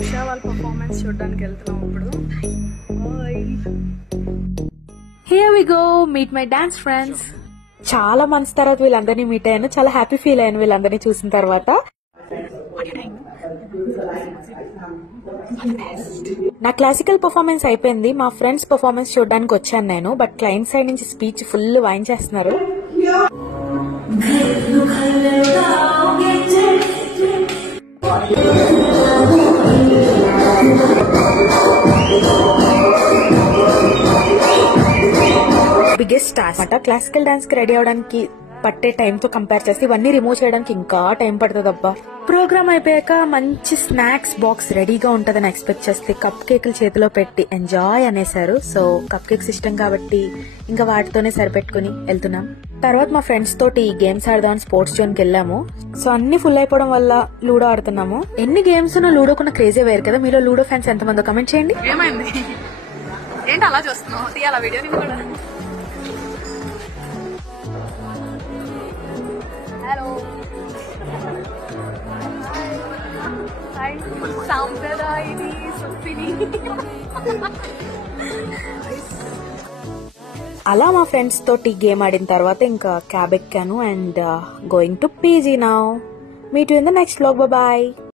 ఉషా వాళ్ళ పర్ఫార్మెన్స్ చూడడానికి వెళ్తున్నాం ఇప్పుడు. Here we go, meet my dance friends. చాలా మంత్స్ తర్వాత వీళ్ళందరినీ మీట్ అయ్యాను. చాలా హ్యాపీ ఫీల్ అయ్యాను వీళ్ళందరినీ చూసిన తర్వాత. నా క్లాసికల్ పర్ఫార్మెన్స్ అయిపోయింది. మా ఫ్రెండ్స్ పర్ఫార్మెన్స్ చూడడానికి వచ్చాను నేను. బట్ క్లయింట్ సైడ్ నుంచి స్పీచ్ ఫుల్ వాయించేస్తున్నారు. బిగ్గెస్ట్ టాస్క్ అన్నమాట. క్లాసికల్ డాన్స్ కి రెడీ అవడానికి పట్టే టైం తో కంపేర్ చేస్తే ఇవన్నీ రిమూవ్ చేయడానికి ఇంకా టైం పడుతుంది అబ్బా. ప్రోగ్రామ్ అయిపోయాక మంచి స్నాక్స్ బాక్స్ రెడీగా ఉంటదని ఎక్స్పెక్ట్ చేస్తే కప్ కేకులు చేతిలో పెట్టి ఎంజాయ్ అనేసారు. సో కప్ కేక్స్ ఇష్టం కాబట్టి ఇంకా వాటితోనే సరిపెట్టుకుని వెళ్తున్నాం. తర్వాత మా ఫ్రెండ్స్ తోటి గేమ్స్ ఆడదామని స్పోర్ట్స్ జోన్ కి వెళ్ళాము. సో అన్ని ఫుల్ అయిపోవడం వల్ల లూడో ఆడుతున్నాము. ఎన్ని గేమ్స్ ఉన్నా లూడోకున్న క్రేజే వేరు కదా. మీలో లూడో ఫ్యాన్స్ ఎంతమందో కమెంట్ చేయండి. ఏమైంది ఏంటి అలా చూస్తున్నావు? తీయాలా వీడియోని కూడా? Hello hi Sampradayani Suppini. అలా మా ఫ్రెండ్స్ తోటి గేమ్ ఆడిన తర్వాత ఇంకా క్యాబ్ ఎక్కాను and going to PG now. Meet you in the next vlog. Bye.